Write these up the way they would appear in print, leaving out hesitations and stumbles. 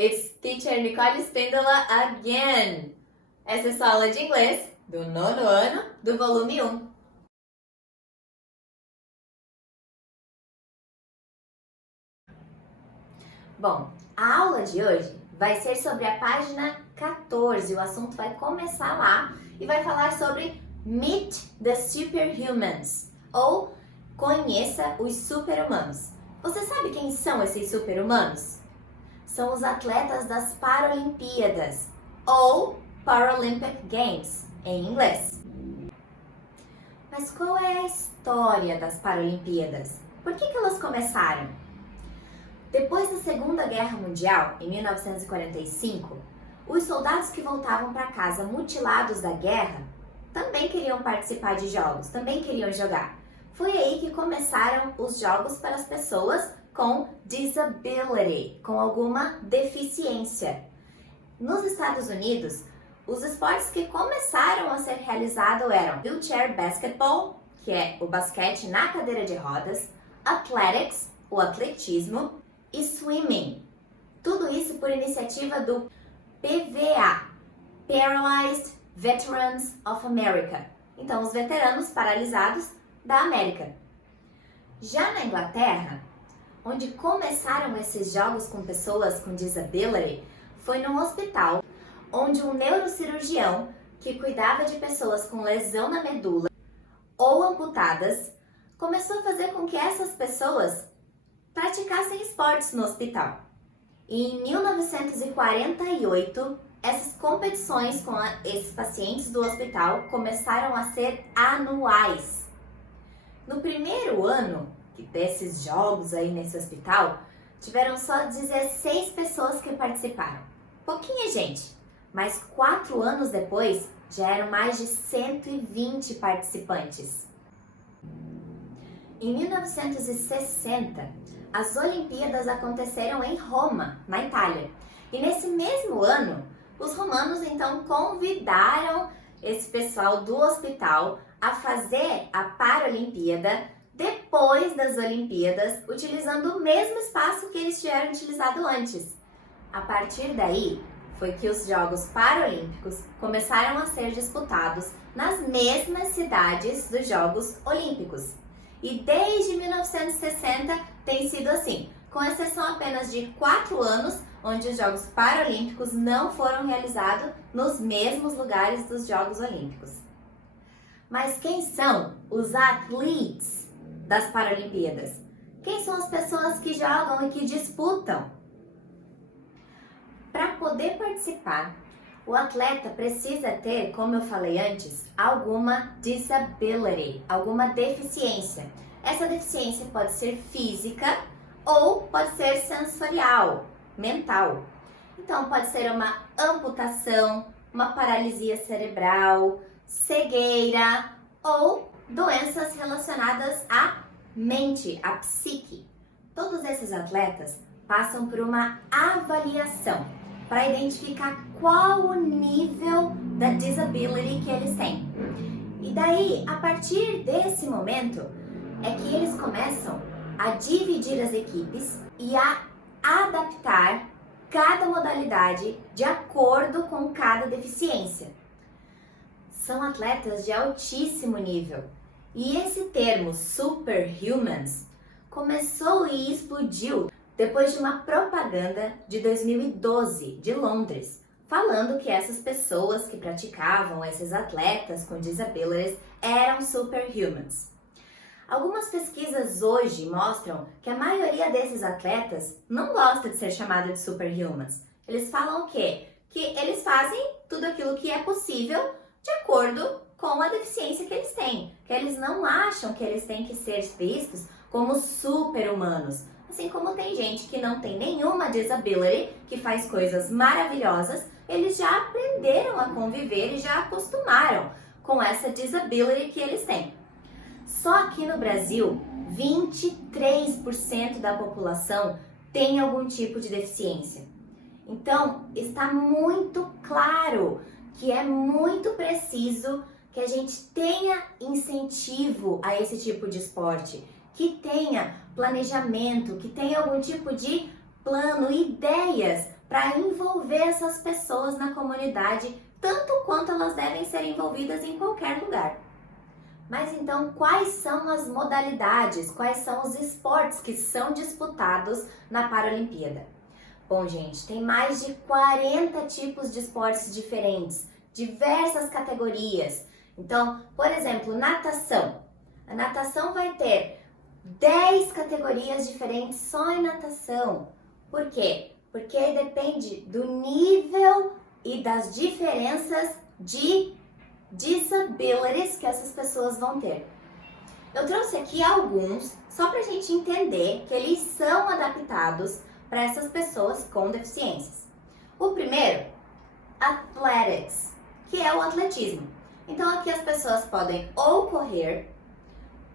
It's Teacher Nicole Spíndola again! Essa é sua aula de inglês do 9º ano do volume 1. Bom, a aula de hoje vai ser sobre a página 14. O assunto vai começar lá e vai falar sobre Meet the Superhumans, ou Conheça os Super-Humanos. Você sabe quem são esses super-humanos? São os atletas das Paralimpíadas, ou Paralympic Games, em inglês. Mas qual é a história das Paralimpíadas? Por que elas começaram? Depois da Segunda Guerra Mundial, em 1945, os soldados que voltavam para casa mutilados da guerra também queriam participar de jogos, também queriam jogar. Foi aí que começaram os jogos para as pessoas com disability, com alguma deficiência. Nos Estados Unidos, os esportes que começaram a ser realizados eram wheelchair basketball, que é o basquete na cadeira de rodas, athletics, o atletismo, e swimming. Tudo isso por iniciativa do PVA, Paralyzed Veterans of America. Então, os veteranos paralisados da América. Já na Inglaterra, onde começaram esses jogos com pessoas com disability, foi num hospital onde um neurocirurgião que cuidava de pessoas com lesão na medula ou amputadas começou a fazer com que essas pessoas praticassem esportes no hospital. E em 1948, essas competições com esses pacientes do hospital começaram a ser anuais. No primeiro ano desses jogos aí nesse hospital, tiveram só 16 pessoas que participaram. Pouquinha gente, mas 4 anos depois já eram mais de 120 participantes. Em 1960, as Olimpíadas aconteceram em Roma, na Itália. E nesse mesmo ano, os romanos então convidaram esse pessoal do hospital a fazer a Paralimpíada depois das Olimpíadas, utilizando o mesmo espaço que eles tiveram utilizado antes. A partir daí, foi que os Jogos Paralímpicos começaram a ser disputados nas mesmas cidades dos Jogos Olímpicos. E desde 1960 tem sido assim, com exceção apenas de 4 anos, onde os Jogos Paralímpicos não foram realizados nos mesmos lugares dos Jogos Olímpicos. Mas quem são os athletes das Paralimpíadas? Quem são as pessoas que jogam e que disputam? Para poder participar, o atleta precisa ter, como eu falei antes, alguma disability, alguma deficiência. Essa deficiência pode ser física ou pode ser sensorial, mental. Então pode ser uma amputação, uma paralisia cerebral, cegueira ou doenças relacionadas à mente, à psique. Todos esses atletas passam por uma avaliação para identificar qual o nível da disability que eles têm. E daí, a partir desse momento, é que eles começam a dividir as equipes e a adaptar cada modalidade de acordo com cada deficiência. São atletas de altíssimo nível. E esse termo superhumans começou e explodiu depois de uma propaganda de 2012 de Londres, falando que essas pessoas que praticavam, esses atletas com disabilities, eram superhumans. Algumas pesquisas hoje mostram que a maioria desses atletas não gosta de ser chamada de superhumans. Eles falam o quê? Que eles fazem tudo aquilo que é possível de acordo com a deficiência que eles têm. Que eles não acham que eles têm que ser vistos como super-humanos. Assim como tem gente que não tem nenhuma disability, que faz coisas maravilhosas, eles já aprenderam a conviver e já acostumaram com essa disability que eles têm. Só aqui no Brasil, 23% da população tem algum tipo de deficiência. Então, está muito claro que é muito preciso que a gente tenha incentivo a esse tipo de esporte, que tenha planejamento, que tenha algum tipo de plano, ideias para envolver essas pessoas na comunidade, tanto quanto elas devem ser envolvidas em qualquer lugar. Mas então, quais são as modalidades, quais são os esportes que são disputados na Paralimpíada? Bom, gente, tem mais de 40 tipos de esportes diferentes, diversas categorias. Então, por exemplo, natação. A natação vai ter 10 categorias diferentes só em natação. Por quê? Porque depende do nível e das diferenças de disabilities que essas pessoas vão ter. Eu trouxe aqui alguns, só para a gente entender que eles são adaptados para essas pessoas com deficiências. O primeiro, athletics, que é o atletismo. Então aqui as pessoas podem ou correr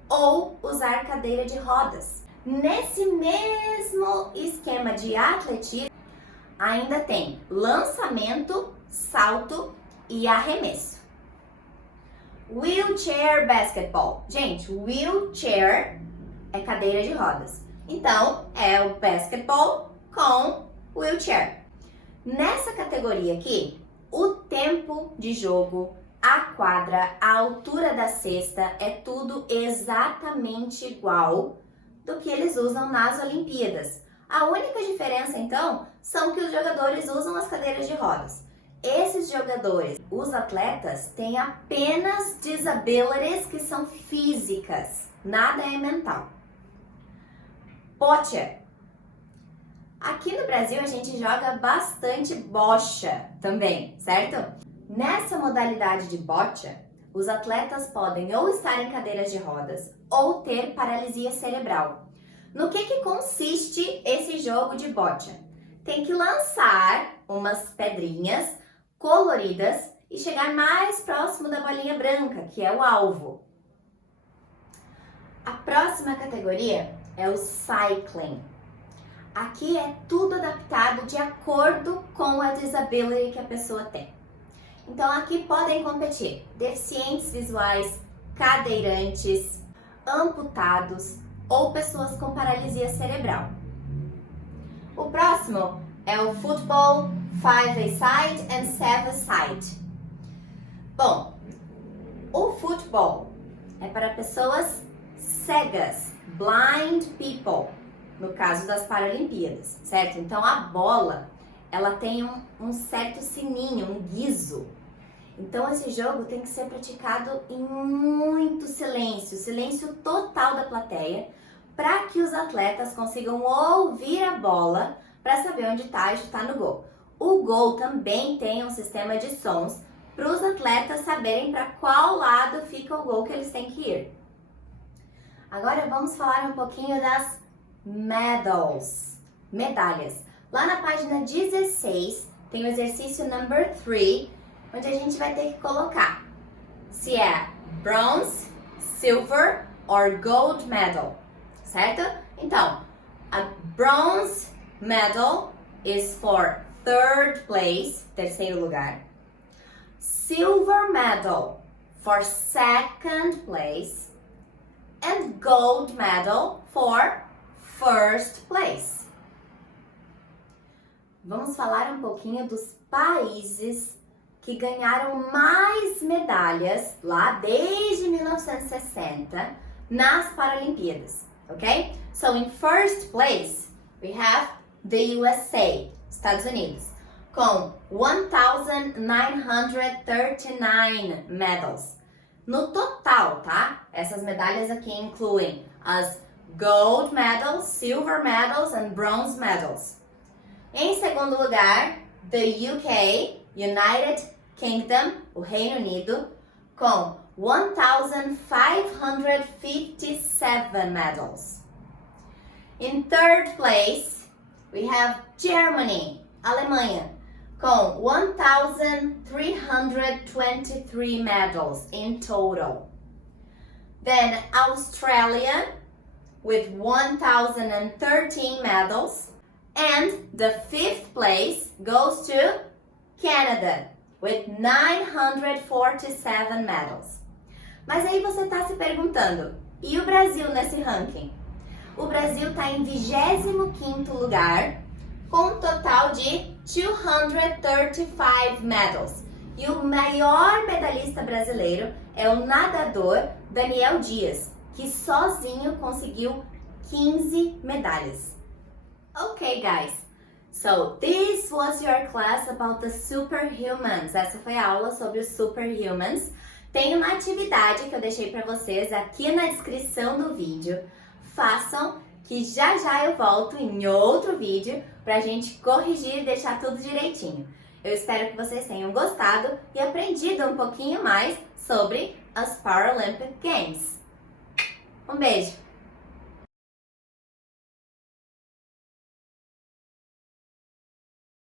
ou usar cadeira de rodas. Nesse mesmo esquema de atletismo, ainda tem lançamento, salto e arremesso. Wheelchair basketball. Gente, wheelchair é cadeira de rodas. Então, é o basketball com wheelchair. Nessa categoria aqui, o tempo de jogo, a quadra, a altura da cesta é tudo exatamente igual do que eles usam nas Olimpíadas. A única diferença, então, são que os jogadores usam as cadeiras de rodas. Esses jogadores, os atletas, têm apenas disabilities que são físicas, nada é mental. Boccia. Aqui no Brasil a gente joga bastante bocha também, certo? Nessa modalidade de boccia, os atletas podem ou estar em cadeiras de rodas ou ter paralisia cerebral. No que consiste esse jogo de boccia? Tem que lançar umas pedrinhas coloridas e chegar mais próximo da bolinha branca, que é o alvo. A próxima categoria é o cycling. Aqui é tudo adaptado de acordo com a disability que a pessoa tem. Então aqui podem competir deficientes visuais, cadeirantes, amputados ou pessoas com paralisia cerebral. O próximo é o football 5-a-side and 7-a-side. Bom, o futebol é para pessoas cegas, blind people, no caso das Paralimpíadas, certo? Então a bola, ela tem um certo sininho, um guizo. Então esse jogo tem que ser praticado em muito silêncio, silêncio total da plateia, para que os atletas consigam ouvir a bola para saber onde está e chutar no gol. O gol também tem um sistema de sons para os atletas saberem para qual lado fica o gol que eles têm que ir. Agora vamos falar um pouquinho das medals, medalhas. Lá na página 16 tem o exercício number 3, onde a gente vai ter que colocar se é bronze, silver or gold medal, certo? Então, a bronze medal is for third place, terceiro lugar. Silver medal for second place. And gold medal for first place. Vamos falar um pouquinho dos países que ganharam mais medalhas lá desde 1960 nas Paralimpíadas, ok? So in first place we have the USA, Estados Unidos, com 1,939 medals. No total, tá? Essas medalhas aqui incluem as gold medals, silver medals and bronze medals. Em segundo lugar, the UK, United Kingdom, o Reino Unido, com 1,557 medals. In third place, we have Germany, Alemanha, com 1,323 medals in total. Then Australia with 1,013 medals. And the fifth place goes to Canada with 947 medals. Mas aí você está se perguntando, e o Brasil nesse ranking? O Brasil está em 25º lugar com um total de 235 medals. E o maior medalhista brasileiro é o nadador Daniel Dias, que sozinho conseguiu 15 medalhas. Okay, guys. So, this was your class about the superhumans. Essa foi a aula sobre os superhumans. Tem uma atividade que eu deixei para vocês aqui na descrição do vídeo. Façam, que já já eu volto em outro vídeo pra gente corrigir e deixar tudo direitinho. Eu espero que vocês tenham gostado e aprendido um pouquinho mais sobre as Paralympic Games. Um beijo!